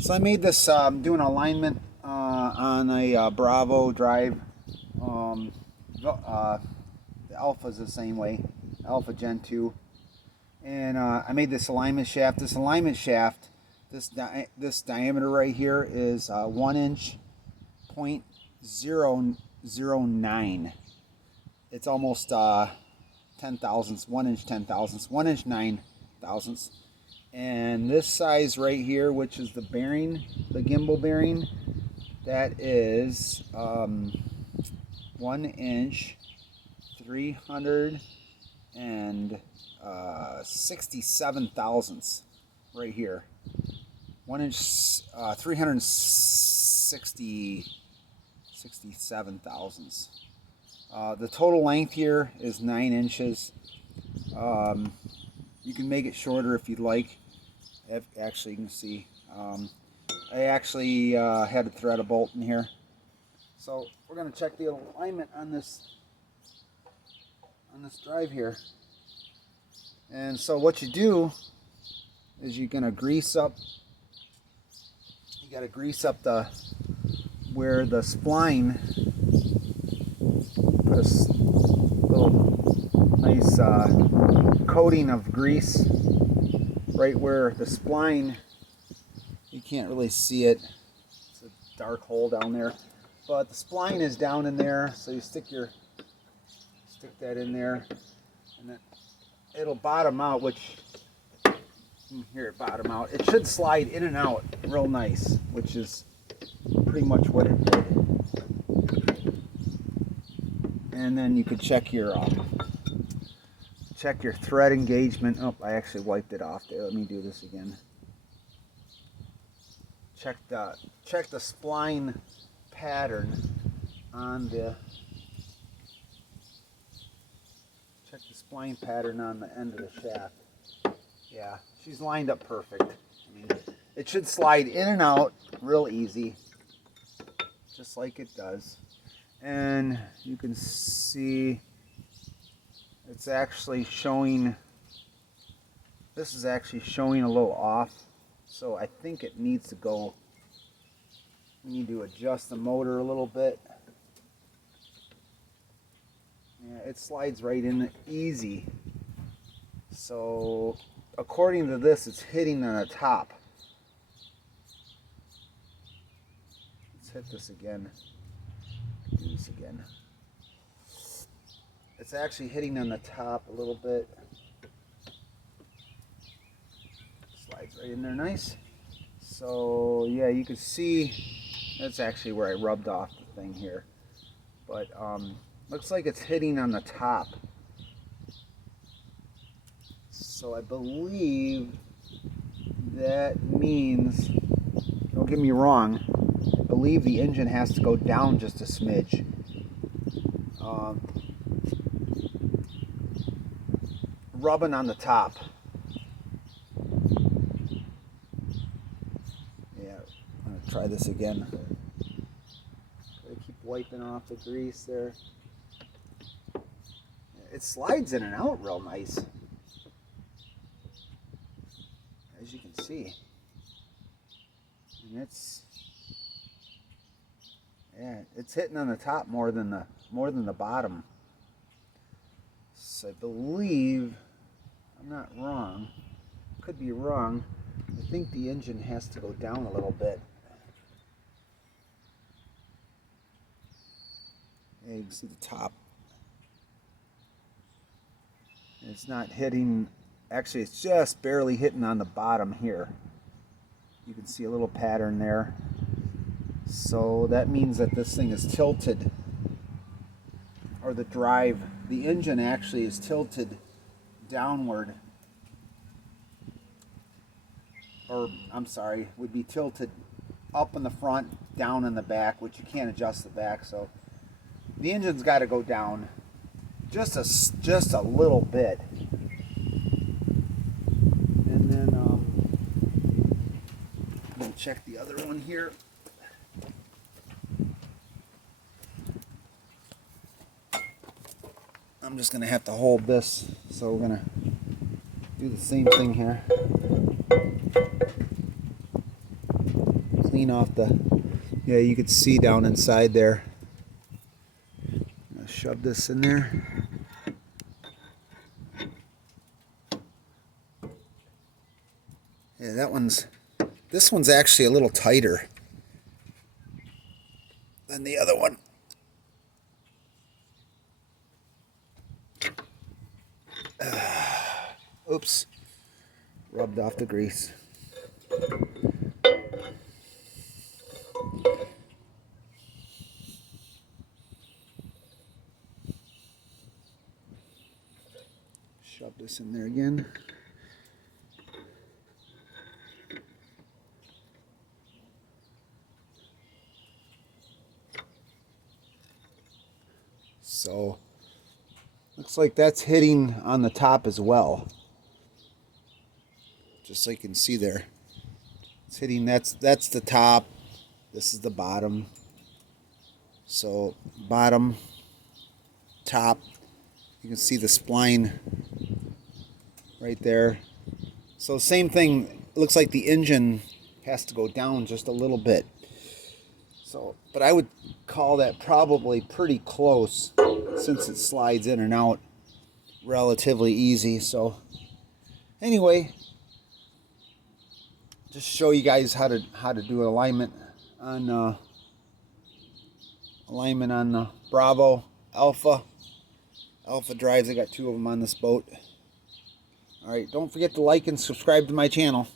So I made this doing alignment on a Bravo drive. Um, the Alpha's the same way, Alpha Gen 2. And I made this alignment shaft. This alignment shaft, this diameter right here is 1 inch point 009. It's almost 10 thousandths, 1 inch 10 thousandths, 1 inch 9 thousandths. And this size right here, which is the bearing, the gimbal bearing, that is 1 inch 367 thousandths right here. 1 inch 367 thousandths. The total length here is 9 inches. You can make it shorter if you'd like. Actually, you can see. I actually had to thread a bolt in here. So we're going to check the alignment on this drive here. And so what you do is you're going to grease up. You got to grease up where the spline. Put a little nice coating of grease right where the spline. You can't really see it. It's a dark hole down there, but the spline is down in there. So you stick that in there, and then it'll bottom out. Which here it bottom out. It should slide in and out real nice, which is pretty much what it did. And then you could check your thread engagement. Oh, I actually wiped it off there. Let me do this again. Check the spline pattern on the end of the shaft. Yeah, she's lined up perfect. I mean, it should slide in and out real easy, just like it does. And you can see it's actually showing, this is actually showing a little off. So I think it needs to go, we need to adjust the motor a little bit. Yeah, it slides right in easy. So according to this, it's hitting on the top. Let's hit this again. Do this again. It's actually hitting on the top a little bit. Slides right in there nice. So yeah, you can see that's actually where I rubbed off the thing here. But looks like it's hitting on the top. So I believe that means, don't get me wrong, I believe the engine has to go down just a smidge. Rubbing on the top. Yeah, I'm going to try this again. Gotta keep wiping off the grease there. It slides in and out real nice, as you can see. And it's hitting on the top more than the bottom. So I believe, I'm not wrong, could be wrong, I think the engine has to go down a little bit. Yeah, you can see the top. It's not hitting, actually it's just barely hitting on the bottom here. You can see a little pattern there. So that means that this thing is tilted, or the engine actually is tilted downward. Or, I'm sorry, would be tilted up in the front, down in the back, which you can't adjust the back. So the engine's got to go down just a little bit. And then I'm going to check the other one here. I'm just going to have to hold this, so we're going to do the same thing here. clean off the, yeah, you could see down inside there. I'll shove this in there. Yeah, this one's actually a little tighter than the other one. Oops, rubbed off the grease. Shove this in there again. So, looks like that's hitting on the top as well. Just so you can see there. It's hitting, that's the top. This is the bottom. So, bottom, top. You can see the spline right there. So, same thing. It looks like the engine has to go down just a little bit. So, but I would call that probably pretty close since it slides in and out relatively easy. So, anyway, just show you guys how to do alignment on the Bravo Alpha drives. I got 2 of them on this boat. All right, don't forget to like and subscribe to my channel.